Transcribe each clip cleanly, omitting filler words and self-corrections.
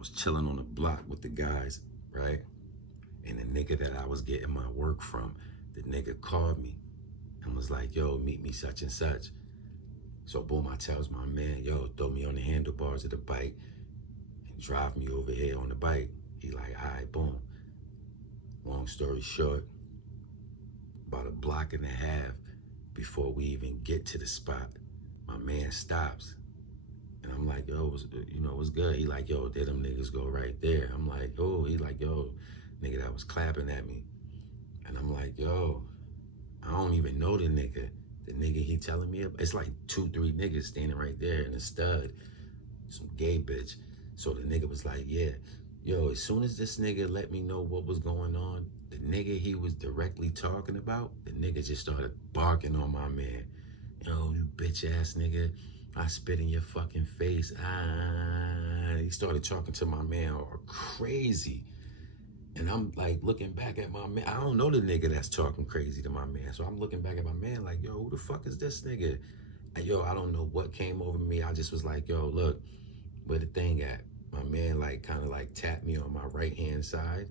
was chilling on the block with the guys, right? And the nigga that I was getting my work from, the nigga called me and was like, yo, meet me such and such. So boom, I tells my man, yo, throw me on the handlebars of the bike and drive me over here on the bike. He like, all right, boom. Long story short, about a block and a half before we even get to the spot, my man stops. And I'm like, yo, what's good? He like, yo, there them niggas go right there. I'm like, oh, he like, yo, nigga that was clapping at me. And I'm like, yo, I don't even know the nigga. The nigga he telling me, it's like 2-3 niggas standing right there and a stud, some gay bitch. So the nigga was like, yeah, yo, as soon as this nigga let me know what was going on, the nigga he was directly talking about, the nigga just started barking on my man. Yo, you bitch ass nigga, I spit in your fucking face. He started talking to my man crazy. And I'm like looking back at my man. I don't know the nigga that's talking crazy to my man. So I'm looking back at my man like, yo, who the fuck is this nigga? And yo, I don't know what came over me. I just was like, yo, look, where the thing at? My man like kind of like tapped me on my right hand side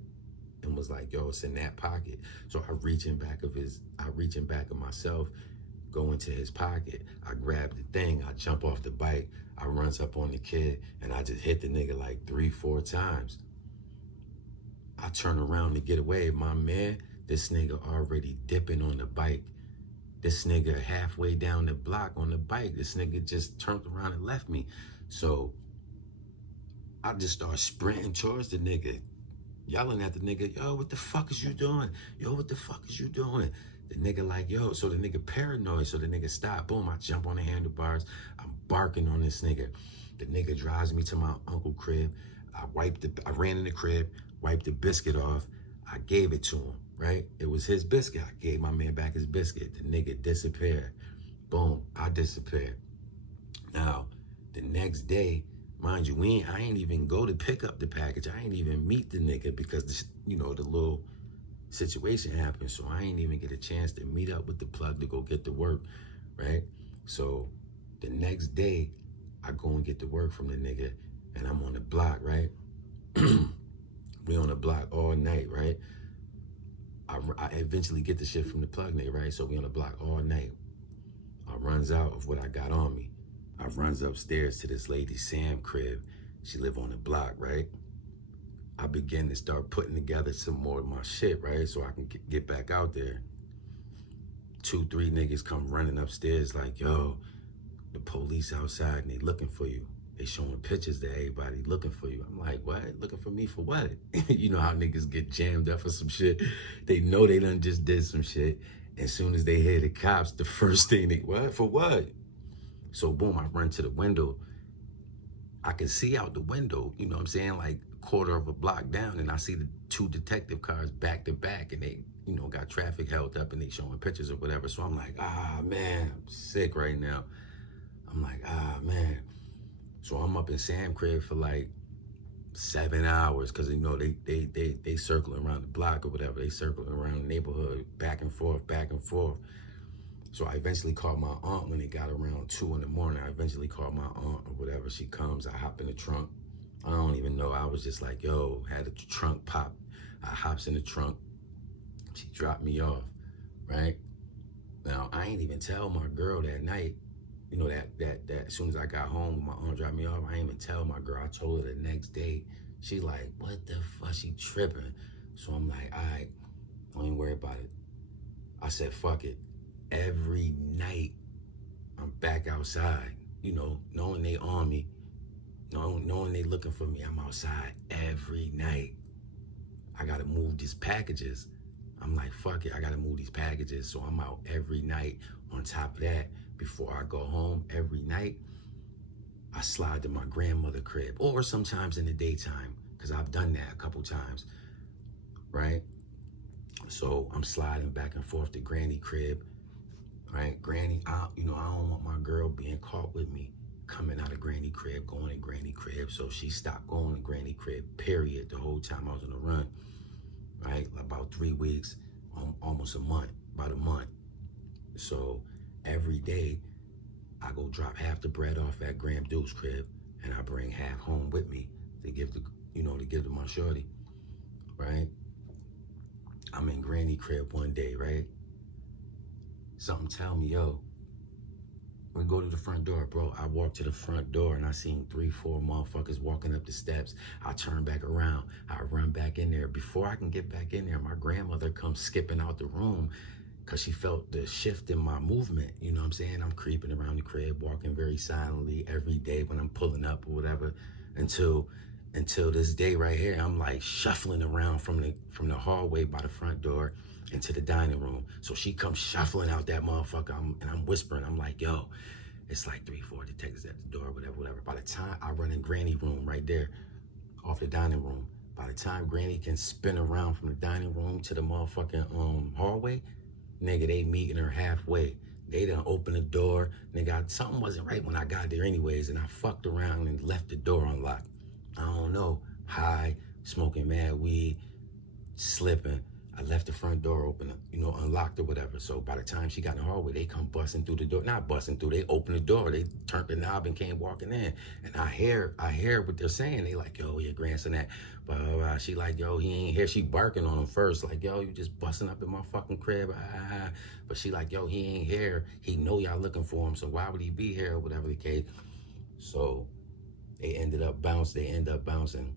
and was like, yo, it's in that pocket. So I reach in back of myself, go into his pocket. I grab the thing, I jump off the bike, I runs up on the kid, and I just hit the nigga like 3-4 times. I turn around to get away. My man, this nigga already dipping on the bike. This nigga halfway down the block on the bike. This nigga just turned around and left me. So I just start sprinting towards the nigga, yelling at the nigga, yo, what the fuck is you doing? Yo, what the fuck is you doing? The nigga like, yo, so the nigga paranoid, so the nigga stop. Boom, I jump on the handlebars. I'm barking on this nigga. The nigga drives me to my uncle's crib. I ran in the crib, wiped the biscuit off. I gave it to him, right? It was his biscuit. I gave my man back his biscuit. The nigga disappeared. Boom, I disappeared. Now, the next day, mind you, I ain't even go to pick up the package. I ain't even meet the nigga because, the little situation happened. So I ain't even get a chance to meet up with the plug to go get the work, right? So the next day, I go and get the work from the nigga and I'm on the block, right? We on the block all night, right? I eventually get the shit from the plug nigga, right? So we on the block all night. I runs out of what I got on me. I runs upstairs to this lady, Sam crib. She live on the block, right? I begin to start putting together some more of my shit, right? So I can get back out there. 2-3 niggas come running upstairs like, yo, the police outside and they looking for you. They showing pictures to everybody looking for you. I'm like, what? Looking for me for what? You know how niggas get jammed up for some shit? They know they done just did some shit. As soon as they hear the cops, the first thing they, what? For what? So boom, I run to the window. I can see out the window, you know what I'm saying? Like a quarter of a block down, and I see the 2 detective cars back to back, and they, got traffic held up and they showing pictures or whatever. So I'm like, man, I'm sick right now. I'm like, man. So I'm up in Sam crib for like 7 hours because, they circling around the block or whatever. They circling around the neighborhood, back and forth, back and forth. So I eventually called my aunt when it got around 2 in the morning. I eventually called my aunt or whatever. She comes, I hop in the trunk. I don't even know. I was just like, yo, had the trunk pop. I hops in the trunk. She dropped me off, right? Now, I ain't even tell my girl that night, that as soon as I got home, my aunt dropped me off, I ain't even tell my girl. I told her the next day. She like, what the fuck? She tripping. So I'm like, all right, don't even worry about it. I said, fuck it. Every night, I'm back outside, knowing they on me, knowing they looking for me. I'm outside every night. I gotta move these packages. I'm like, fuck it, I gotta move these packages. So I'm out every night. On top of that, before I go home every night, I slide to my grandmother crib, or sometimes in the daytime, because I've done that a couple times, right? So I'm sliding back and forth to Granny crib, right? Granny, I don't want my girl being caught with me coming out of Granny crib, going to Granny crib. So she stopped going to Granny crib, period, the whole time I was on the run, right? About 3 weeks, almost a month, about a month. So every day I go drop half the bread off at Graham Duke's crib and I bring half home with me to give to give to my shorty, right? I'm in Granny crib one day, right? Something tell me, yo, we go to the front door, bro. I walk to the front door and I seen 3, 4 motherfuckers walking up the steps. I turn back around. I run back in there. Before I can get back in there, my grandmother comes skipping out the room because she felt the shift in my movement. You know what I'm saying? I'm creeping around the crib, walking very silently every day when I'm pulling up or whatever, until this day right here. I'm like shuffling around from the hallway by the front door into the dining room. So she comes shuffling out that motherfucker, and I'm whispering. I'm like, yo, it's like 3, 4 detectives at the door, whatever. By the time I run in Granny room right there, off the dining room, by the time Granny can spin around from the dining room to the motherfucking hallway, nigga, they meeting her halfway. They done opened the door. Nigga, something wasn't right when I got there anyways, and I fucked around and left the door unlocked. I don't know, high, smoking mad weed, slipping. I left the front door open, unlocked or whatever. So by the time she got in the hallway, they come busting through the door. Not busting through, they opened the door. They turned the knob and came walking in. And I hear what they're saying. They like, yo, your grandson that, blah, blah, blah. She like, yo, he ain't here. She barking on him first. Like, yo, you just busting up in my fucking crib. But she like, yo, he ain't here. He know y'all looking for him. So why would he be here or whatever the case? So they end up bouncing.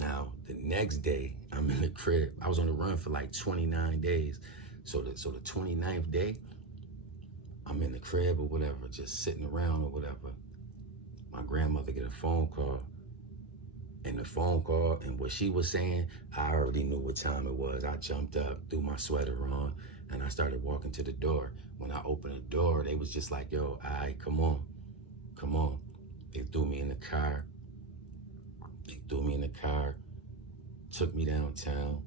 Now, the next day, I'm in the crib. I was on the run for like 29 days. So the 29th day, I'm in the crib or whatever, just sitting around or whatever. My grandmother get a phone call. And the phone call and what she was saying, I already knew what time it was. I jumped up, threw my sweater on, and I started walking to the door. When I opened the door, they was just like, yo, all right, come on. They threw me in the car. Took me downtown.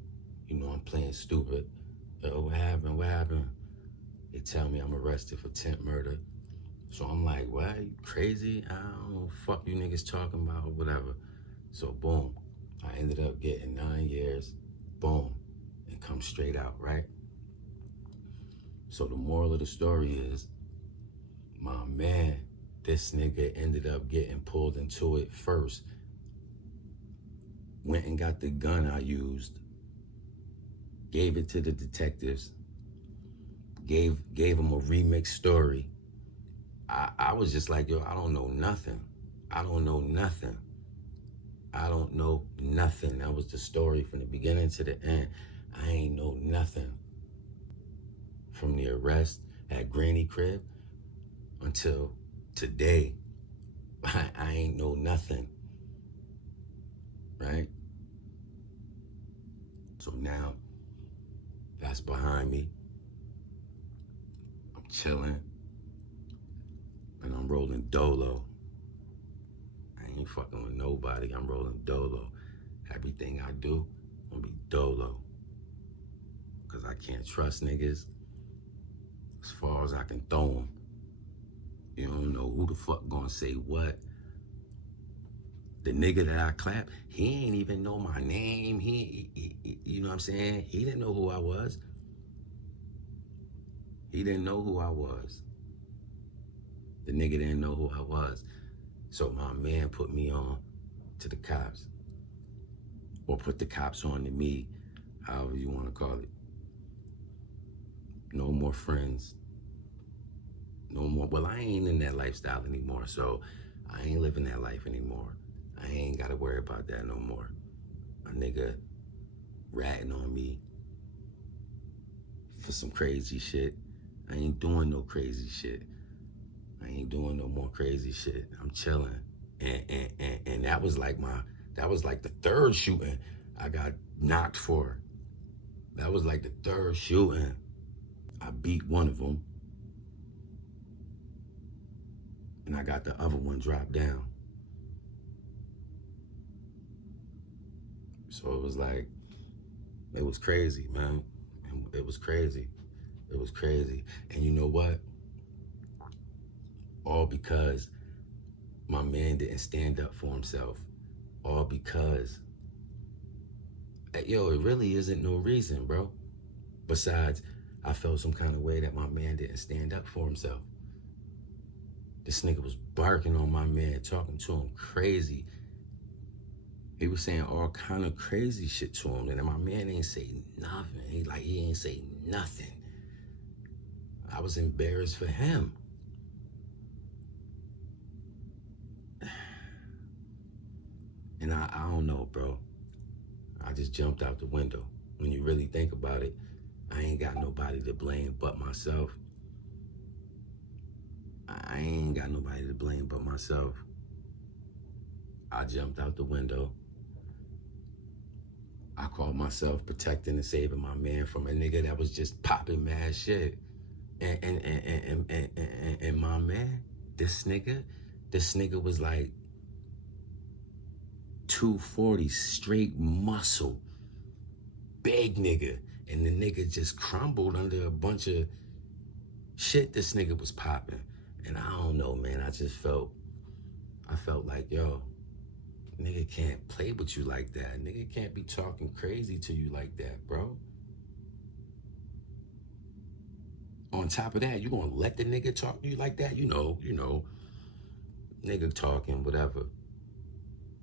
I'm playing stupid. Yo, what happened? They tell me I'm arrested for attempt murder. So I'm like, what? You crazy? I don't know what the fuck you niggas talking about or whatever. So boom, I ended up getting 9 years, boom, and come straight out, right? So the moral of the story is, my man, this nigga ended up getting pulled into it first. Went and got the gun I used, gave it to the detectives, gave them a remix story. I was just like, yo, I don't know nothing. That was the story from the beginning to the end. I ain't know nothing. From the arrest at Granny crib until today, I ain't know nothing, right? So now, that's behind me. I'm chilling, and I'm rolling dolo. I ain't fucking with nobody, I'm rolling dolo. Everything I do, I'm gonna be dolo. Cause I can't trust niggas as far as I can throw them. You don't know who the fuck gonna say what. The nigga that I clapped, he ain't even know my name. He you know what I'm saying? He didn't know who I was. The nigga didn't know who I was. So my man put me on to the cops. Or put the cops on to me, however you want to call it. No more friends. No more, well, I ain't in that lifestyle anymore, so I ain't living that life anymore. I ain't gotta worry about that no more. A nigga ratting on me for some crazy shit. I ain't doing no crazy shit. I ain't doing no more crazy shit. I'm chilling. And that was like the third shooting I got knocked for. That was like the third shooting. I beat one of them. And I got the other one dropped down. So it was like, it was crazy, man. It was crazy. And you know what? All because my man didn't stand up for himself. All because, yo, it really isn't no reason, bro. Besides, I felt some kind of way that my man didn't stand up for himself. This nigga was barking on my man, talking to him crazy. He was saying all kind of crazy shit to him, and my man ain't say nothing. He ain't say nothing. I was embarrassed for him. And I don't know, bro. I just jumped out the window. When you really think about it, I ain't got nobody to blame but myself. I ain't got nobody to blame but myself. I jumped out the window. I called myself protecting and saving my man from a nigga that was just popping mad shit. And my man, this nigga was like 240 straight muscle, big nigga. And the nigga just crumbled under a bunch of shit this nigga was popping. And I don't know, man, I felt like, yo, nigga can't play with you like that. Nigga can't be talking crazy to you like that, bro. On top of that, you gonna let the nigga talk to you like that? You know, nigga talking, whatever.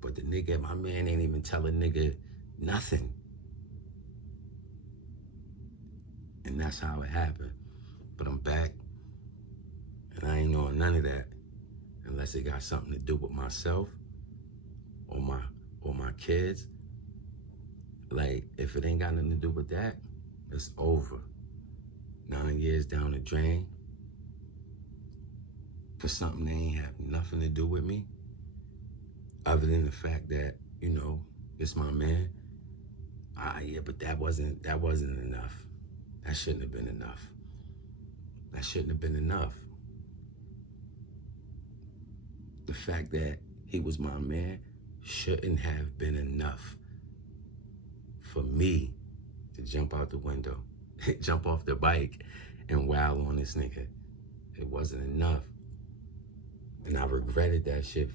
But the nigga, my man ain't even telling nigga nothing. And that's how it happened. But I'm back, and I ain't knowing none of that unless it got something to do with myself or my kids. Like, if it ain't got nothing to do with that, it's over. 9 years down the drain for something that ain't have nothing to do with me, other than the fact that, you know, it's my man. Yeah, but that wasn't enough. That shouldn't have been enough. That shouldn't have been enough. The fact that he was my man shouldn't have been enough for me to jump out the window, jump off the bike, and wow on this nigga. It wasn't enough. And I regretted that shit